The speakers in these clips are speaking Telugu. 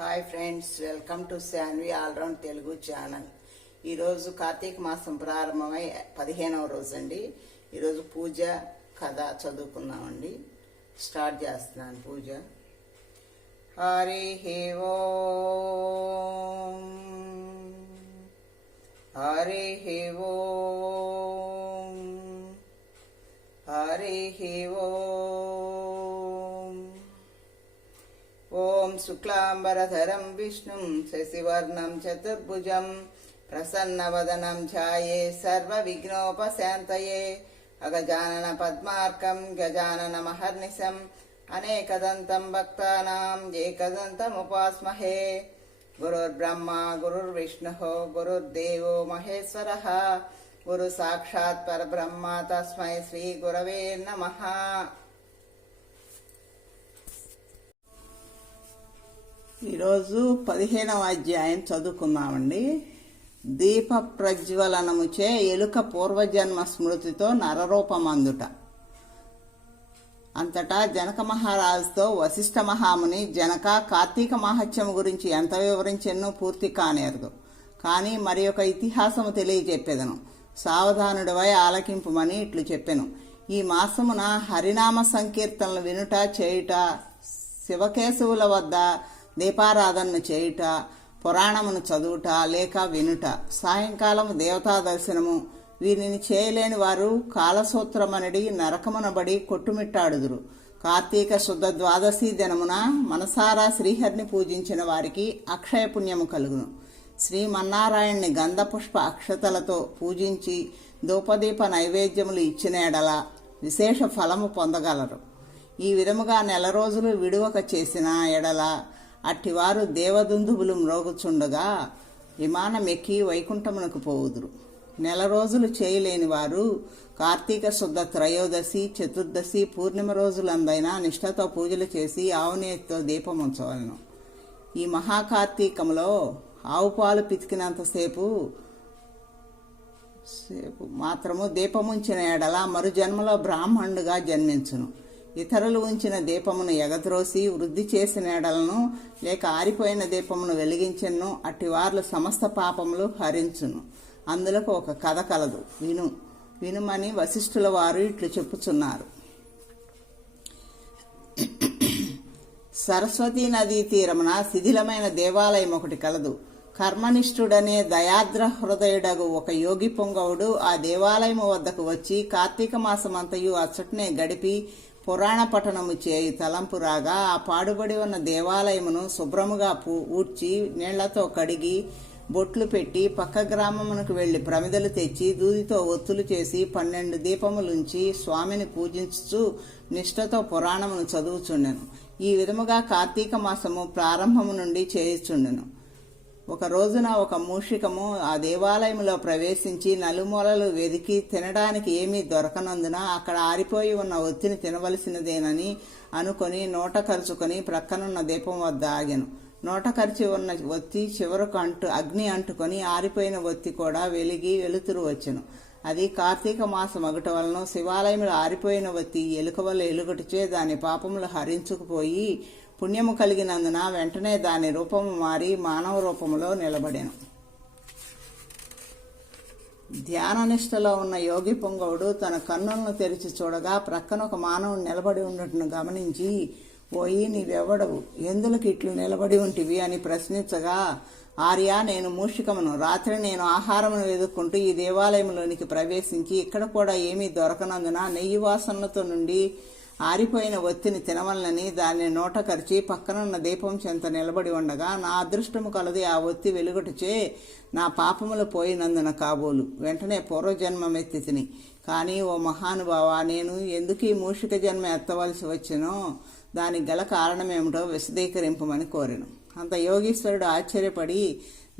Hi friends, welcome to Shanvi all round Telugu channel. ఈరోజు కార్తీక మాసం ప్రారంభమై 15వ రోజు అండి. ఈరోజు పూజ కథ చదువుకుందామండి. స్టార్ట్ చేస్తున్నాను పూజ. హరి ఓం, హరి ఓం, హరి ఓం. ఓం శుక్లాంబరధరం విష్ణుం శశివర్ణం చతుర్భుజం ప్రసన్నవదనం ఛాయే సర్వవిఘ్నోపశాంతయే అగజానన పద్మార్కం గజాననమహర్నిశం అనేకదంతం భక్తానాం ఏకదంతముపాస్మహే. గురుర్బ్రహ్మా గురుర్విష్ణుః గురుర్దేవో మహేశ్వరః గురు సాక్షాత్ పరబ్రహ్మ తస్మై శ్రీ గురవే నమః. ఈరోజు 15వ అధ్యాయం చదువుకున్నామండి. దీప ప్రజ్వలనముచే ఎలుక పూర్వజన్మ స్మృతితో నరరూపమందుట. అంతటా జనక మహారాజుతో వశిష్ఠ మహాముని జనక కార్తీక మహత్యము గురించి ఎంత వివరించెన్నో పూర్తి కానేరదు. కానీ మరి ఒక ఇతిహాసము తెలియజెప్పెదను, సావధానుడివై ఆలకింపుమని ఇట్లు చెప్పెను. ఈ మాసమున హరినామ సంకీర్తనలు వినుట చేయుట, శివకేశవుల వద్ద దీపారాధనను చేయుట, పురాణమును చదువుట లేక వినుట, సాయంకాలము దేవతా దర్శనము, వీరిని చేయలేని వారు కాలసూత్రమనడి నరకమునబడి కొట్టుమిట్టాడుదురు. కార్తీక శుద్ధ ద్వాదశి దినమున మనసారా శ్రీహరిని పూజించిన వారికి అక్షయ పుణ్యము కలుగును. శ్రీమన్నారాయణ్ణి గంధపుష్ప అక్షతలతో పూజించి ధూపదీప నైవేద్యములు ఇచ్చిన ఎడల విశేష ఫలము పొందగలరు. ఈ విధముగా నెల రోజులు విడువక చేసిన ఎడల అట్టివారు దేవదుందుబులు మ్రోగుచుండగా విమానమెక్కి వైకుంఠమునకు పోవుదురు. నెల రోజులు చేయలేని వారు కార్తీక శుద్ధ త్రయోదశి, చతుర్దశి, పూర్ణిమ రోజులందైనా నిష్ఠతో పూజలు చేసి ఆవునేతితో దీపం ఉంచవలను. ఈ మహాకార్తీకంలో ఆవు పాలు పితికినంతసేపు మాత్రము దీపముంచిన ఎడల మరు జన్మలో బ్రాహ్మణుడుగా జన్మించును. ఇతరులు ఉంచిన దీపమును ఎగద్రోసి వృద్ధి చేసిన ఎడలను లేక ఆరిపోయిన దీపమును వెలిగించెను అట్టివార్లు సమస్త పాపములు హరించును. అందులకు ఒక కథ కలదు, వినుమని వశిష్ఠుల వారు ఇట్లు చెప్పుచున్నారు. సరస్వతీ నదీ తీరమున శిథిలమైన దేవాలయం ఒకటి కలదు. కర్మనిష్ఠుడనే దయాద్ర హృదయుడగు ఒక యోగి పొంగవుడు ఆ దేవాలయము వద్దకు వచ్చి కార్తీక మాసమంతయు అచ్చటనే గడిపి పురాణ పఠనము చేయి తలంపు రాగా ఆ పాడుబడి ఉన్న దేవాలయమును శుభ్రముగా ఊడ్చి నీళ్లతో కడిగి బొట్లు పెట్టి పక్క గ్రామమునకు వెళ్లి ప్రమిదలు తెచ్చి దూదితో ఒత్తులు చేసి 12 దీపములుంచి స్వామిని పూజించుచు నిష్ఠతో పురాణమును చదువుచుండెను. ఈ విధముగా కార్తీక మాసము ప్రారంభము నుండి చేయుచుండెను. ఒక రోజున ఒక మూషికము ఆ దేవాలయంలో ప్రవేశించి నలుమూలలు వెదికి తినడానికి ఏమీ దొరకనందున అక్కడ ఆరిపోయి ఉన్న ఒత్తిని తినవలసినదేనని అనుకొని నోట కరుచుకొని ప్రక్కనున్న దీపం వద్ద ఆగెను. నోట కరిచి ఉన్న ఒత్తి చివరకు అగ్ని అంటుకొని ఆరిపోయిన ఒత్తి కూడా వెలిగి వెలుతురు వచ్చెను. అది కార్తీక మాసం అగుట వలన శివాలయంలో ఆరిపోయిన ఒత్తి ఎలుక వల్ల ఎలుగుటచే దాని పాపములు హరించుకుపోయి పుణ్యము కలిగినందున వెంటనే దాని రూపము మారి మానవ రూపములో నిలబడెను. ధ్యాననిష్టలో ఉన్న యోగి పొంగవుడు తన కన్నులను తెరిచి చూడగా ప్రక్కన ఒక మానవుడు నిలబడి ఉండటను గమనించి, ఓయి నీవెవడవు, ఎందులకు ఇట్లు నిలబడి ఉంటివి అని ప్రశ్నించగా, ఆర్య, నేను మూషికమును. రాత్రి నేను ఆహారమును వెదుక్కుంటూ ఈ దేవాలయంలోనికి ప్రవేశించి ఇక్కడ కూడా ఏమీ దొరకనందున నెయ్యి వాసనలతో నుండి ఆరిపోయిన ఒత్తిని తినవలనని దాన్ని నోట కరిచి పక్కనున్న దీపం చెంత నిలబడి ఉండగా నా అదృష్టము కలది ఆ ఒత్తి వెలుగుటచే నా పాపములు పోయినందున కాబోలు వెంటనే పూర్వజన్మమెత్తి తిని. కానీ ఓ మహానుభావ, నేను ఎందుకు ఈ మూషిక జన్మ ఎత్తవలసి వచ్చినో దానికి గల కారణమేమిటో విశదీకరింపమని కోరెను. అంత యోగీశ్వరుడు ఆశ్చర్యపడి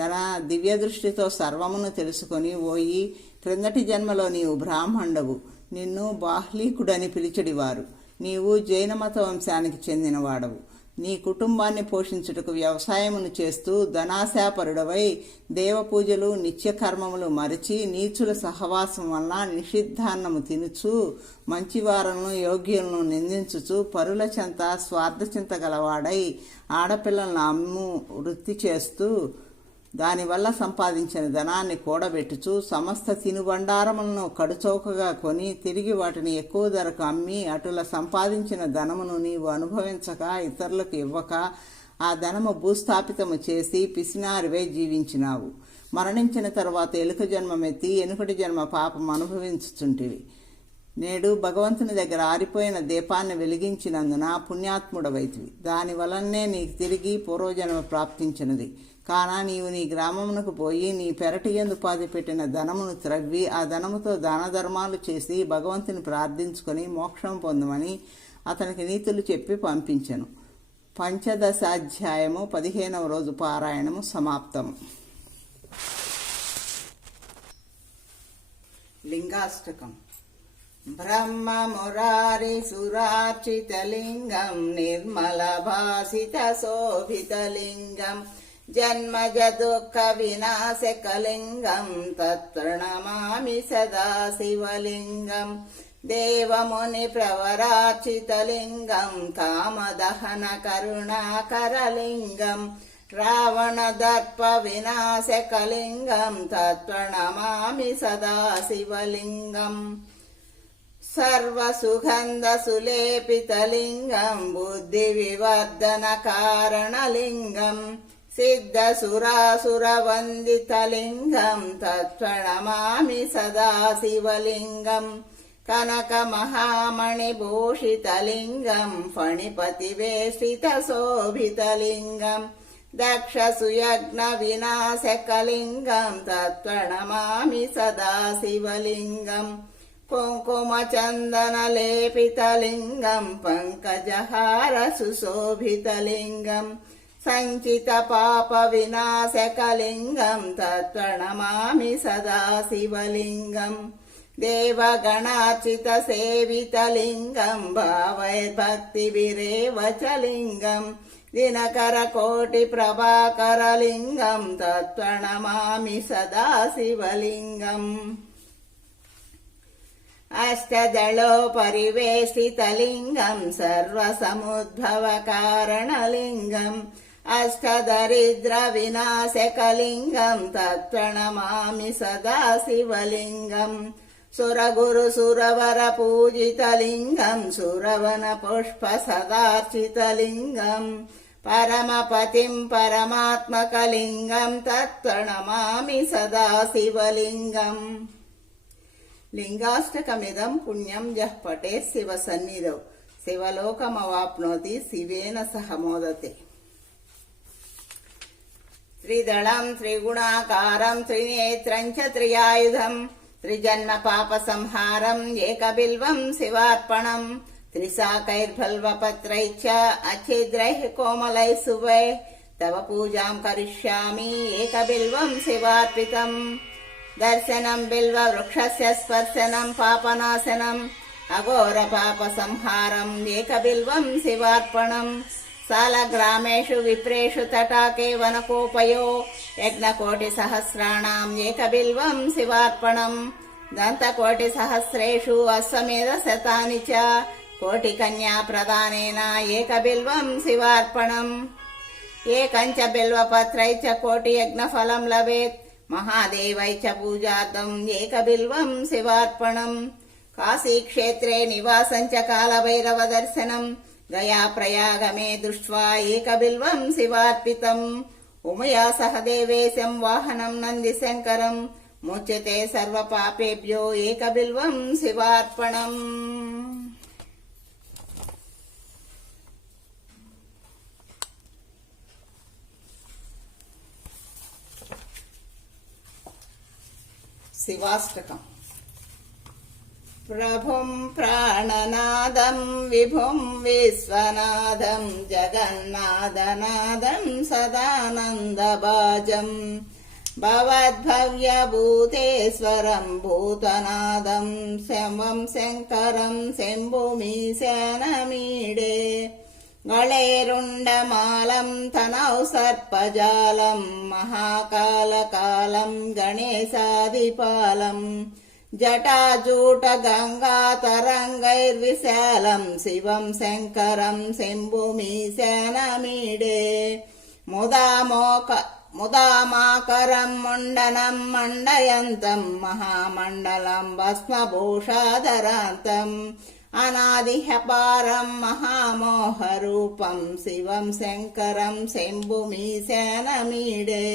తన దివ్య దృష్టితో సర్వమును తెలుసుకొని, ఓయి, క్రిందటి జన్మలో నీవు బ్రాహ్మణుడవు, నిన్ను బాహ్లీకుడని పిలిచడివారు. నీవు జైన మత వంశానికి చెందినవాడవు. నీ కుటుంబాన్ని పోషించుటకు వ్యవసాయమును చేస్తూ ధనాశాపరుడవై దేవపూజలు నిత్యకర్మములు మరచి నీచుల సహవాసం వలన నిషిద్ధాన్నము తినుచు మంచివారలను యోగ్యులను నిందించుచు పరుల చెంత స్వార్థచింత గలవాడై ఆడపిల్లలను అమ్ము వృత్తి చేస్తూ దానివల్ల సంపాదించిన ధనాన్ని కూడబెట్టుచు సమస్త తినుబండారములను కడుచౌకగా కొని తిరిగి వాటిని ఎక్కువ ధరకు అమ్మి అటుల సంపాదించిన ధనమును నీవు అనుభవించక ఇతరులకు ఇవ్వక ఆ ధనము భూస్థాపితము చేసి పిసినారివై జీవించినావు. మరణించిన తరువాత ఎలుక జన్మమెత్తి ఎనుకటి జన్మ పాపం అనుభవించుచుంటివి. నేడు భగవంతుని దగ్గర ఆరిపోయిన దీపాన్ని వెలిగించినందున పుణ్యాత్ముడవైతివి. దాని వలనే నీకు తిరిగి పూర్వజన్మ ప్రాప్తించినది. కాన నీవు నీ గ్రామమునకు పోయి నీ పెరటి యందు పాతి పెట్టిన ధనమును త్రవ్వి ఆ ధనముతో దాన ధర్మాలు చేసి భగవంతుని ప్రార్థించుకొని మోక్షం పొందమని అతనికి నీతులు చెప్పి పంపించెను. 15వ అధ్యాయము 15వ రోజు పారాయణము సమాప్తము. లింగాష్టకం. బ్రహ్మ మురారి సురార్చితలింగం నిర్మల భాసిత శోభితలింగం జన్మజ దుఃఖ వినాశకలింగం తత్ప్రణమామి సదా శివలింగం దేవముని ప్రవరార్చితలింగం కామదహన కరుణాకరలింగం రావణ దర్ప వినాశకలింగం తత్ప్రణమామి సదా శివలింగం సర్వసుగంధ సులేపితలింగం బుద్ధి వివర్ధన కారణలింగం సిద్ధ సురాసుర వందితలింగం తత్ప్రణమామి సదా శివలింగం కనక మహామణి భూషితలింగం ఫణిపతి వేష్టిత శోభితలింగం దక్ష సుయజ్ఞ వినాశకలింగం తత్ప్రణమామి సదా శివలింగం కుంకుమ చందన లేపితలింగం పంకజహార సుశోభితలింగం సంచిత పాప వినాశకలింగం తత్ప్రణమామి సదా శివలింగం దేవగణార్చిత సేవితలింగం భావైర్భక్తి విరేవచలింగం దినకర కోటి ప్రభాకరలింగం తత్ప్రణమామి సదా శివలింగం అష్టదళో పరివేష్టితలింగం సర్వసముద్భవ కారణలింగం అష్టదరిద్ర వినాశకలింగం తత్ప్రణమామి సదా శివలింగం సురగురు సురవర పూజితలింగం సురవన పుష్ప సదార్చితలింగం పరమపతిం పరమాత్మకలింగం తత్ప్రణమామి సదా శివలింగం లింగాష్టకమిదం పుణ్యం జః పటే శివ సన్నిధౌ శివలోకమవాప్నోతి శివేన సహ మోదతే. త్రిదళం త్రిగుణాకారం త్రినేత్రం చ త్రియాయుధం త్రిజన్మ పాప సంహారం ఏకబిల్వం శివార్పణం త్రిశాకైర్బల్వపత్రైశ్చ అఛిద్రైః కోమలైః శుభైః తవ పూజాం కరిష్యామి ఏకబిల్వం శివార్పితం. దర్శనం బిల్వ వృక్షస్య స్పర్శనం పాపనాశనం అఘోర పాప సంహారం ఏకబిల్వం శివార్పణం. సాలగ్రామేషు విప్రేషు తటాకే వనకోపయో యజ్ఞకోటి సహస్రాణం ఏకబిల్వం శివార్పణం. దంతకోటి సహస్రేషు అశ్వమేధ శతాని చ కోటి కన్యా ప్రదానేన ఏకబిల్వం శివార్పణం. ఏకంచ బిల్వపత్రై చ కోటి యజ్ఞఫలం లభేత్ మహాదేవై చ పూజార్థం ఏకబిల్వం శివార్పణం. కాశీక్షేత్రే నివాసం చ కాలభైరవ దర్శనం గయా ప్రయాగమే దృష్ట్వా ఏకబిల్వం శివార్పితం. ఉమయా సహ దేవేశం వాహనం నంది శంకరం ముచ్యతే సర్వపాపేభ్యో ఏకబిల్వం శివార్పణం. శివాష్టకం. ప్రభుం ప్రాణనాదం విభుం విశ్వనాథం జగన్నాథనాదం సదానందభాజం భవద్భవ్యభూతేశ్వరం భూతనాదం శంవం శంకరం శంభుమీశానమీడే గళేరుండమాలం తనౌ సర్పజాలం మహాకాలకాలం గణేశాదిపాలం జటాజూట గంగాతరంగైర్విశాలం శివం శంకరం శంభుమీశానమీడే ముదామాకరం ముండనం మండయంతం మహామండలం భస్మభూషాధరాంతం అనాదిహపారం మహామోహరూపం శివం శంకరం శంభుమీశానమీడే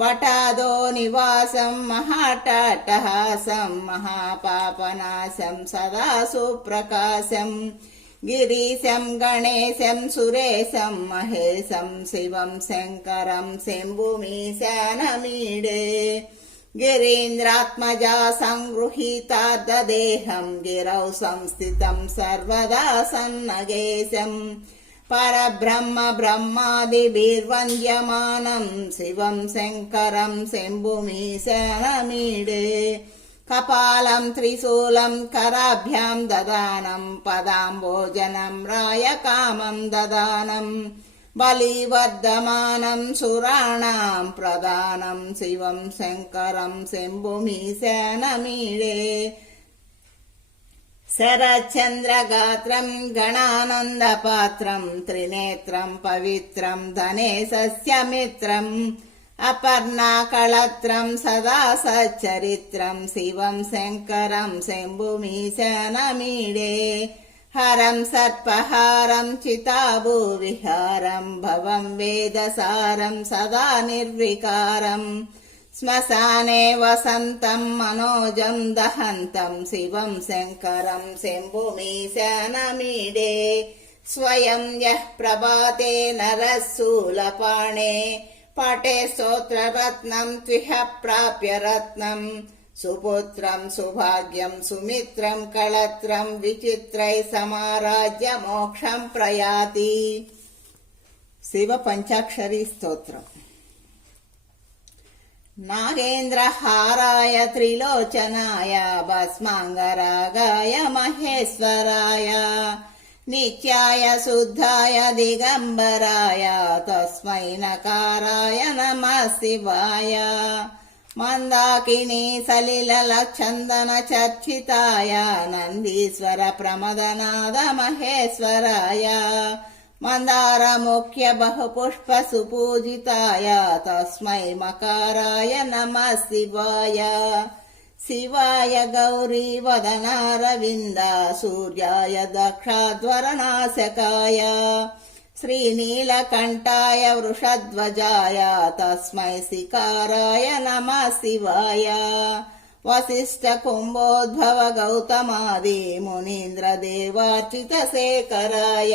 వటాదో నివాసం మహాటాటహాసం మహాపాపనాశం సదా సుప్రకాశం గిరీశం గణేశం సురేశం మహేశం శివం శంకరం శంభుమీశానమీడే గిరీంద్రాత్మజా సంగృహీతార్ధదేహం గిరౌ సంస్థితం సర్వదా సన్నగేశం పరబ్రహ్మ బ్రహ్మాదిభిర్వంద్యమానం శివం శంకరం శంభుమీశానమీడే కపాలం త్రిశూలం కరాభ్యాం దదానం పదాంబోజనం రాయకామం దదానం బలివర్ధమానం సురాణాం ప్రదానం శివం శంకరం శంభుమీశానమీడే శరచంద్రగాత్రం గణానందపాత్రం త్రినేత్రం పవిత్రం ధనేశస్యమిత్రం అపర్ణాకళత్రం సదా సచ్చరిత్రం శివం శంకరం శంభుమీశానమీడే హరం సర్పహారం చితాభూవిహారం భవం వేదసారం సదా నిర్వికారం శ్మశానే వసంతం మనోజం దహంతం శివం శంకరం శంభుమీశానమీడే స్వయం యః ప్రభాతే నరశూలపాణే పటే స్తోత్రరత్నం త్విహ ప్రాప్య రత్నం సుపుత్రం సుభాగ్యం సుమిత్రం కళత్రం విచిత్రై సమారాజ్య మోక్షం ప్రయాతి. శివ పంచాక్షరీ స్తోత్రం. నాగేంద్రహారాయ త్రిలోచనాయ భస్మాంగరాగాయ మహేశ్వరాయ నిత్యాయ శుద్ధాయ దిగంబరాయ తస్మై నకారాయ నమః శివాయ మందాకిని సలిల చందన చర్చితాయ నందీశ్వర ప్రమదనాద మహేశ్వరాయ మందార ముఖ్య బహుపుష్ప సుపూజితాయ తస్మై మకారాయ నమః శివాయ శివాయ గౌరీ వదనారవింద సూర్యాయ దక్షాధ్వరనాశకాయ శ్రీనీలకంఠాయ వృషధ్వజాయ తస్మై శికారాయ నమః శివాయ వశిష్ఠ కుంభోద్భవ గౌతమాది మునీంద్ర దేవార్చిత శేఖరాయ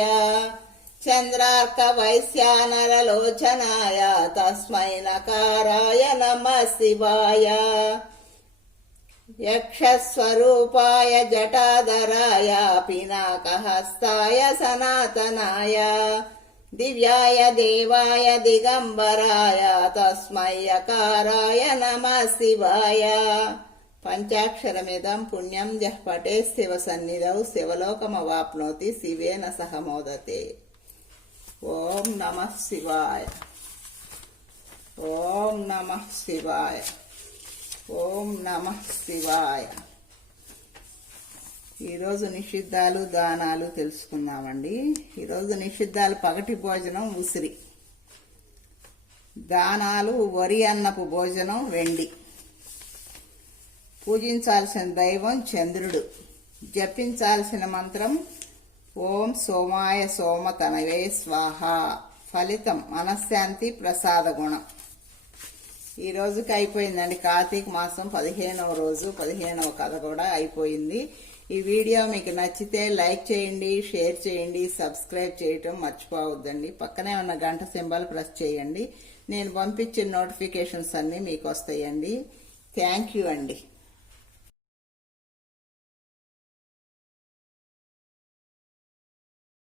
చంద్రార్క వైశ్యానరలోచనాయ తస్మై నకారాయ నమః శివాయ యక్షస్వరూపాయ జటాధరాయ పినాకహస్తాయ సనాతనాయ దివ్యాయ దేవాయ దిగంబరాయ తస్మై యకారాయ నమః శివాయ పంచాక్షరమిదం పుణ్యం యః పఠే శివ సన్నిధౌ శివలోకమవాప్నోతి శివేన సహ మోదతే. ఓం నమః శివాయ. ఓం నమః శివాయ. ఓం నమః శివాయ. ఈరోజు నిషిద్ధాలు దానాలు తెలుసుకుందామండి. ఈరోజు నిషిద్ధాలు పగటి భోజనం ఉసిరి, దానాలు వరి అన్నపు భోజనం వెండి, పూజించాల్సిన దైవం చంద్రుడు, జపించాల్సిన మంత్రం ఓం సోమాయ సోమతనవే స్వాహ, ఫలితం మనశ్శాంతి ప్రసాద గుణం. ఈ రోజుకి అయిపోయిందండి. కార్తీక మాసం 15వ రోజు 15వ కథ కూడా అయిపోయింది. ఈ వీడియో మీకు నచ్చితే లైక్ చేయండి, షేర్ చేయండి, సబ్స్క్రైబ్ చేయటం మర్చిపోవద్దండి. పక్కనే ఉన్న గంట సింబల్ ప్రెస్ చేయండి. నేను పంపించిన నోటిఫికేషన్స్ అన్నీ మీకు వస్తాయండి. థ్యాంక్ యూ అండి.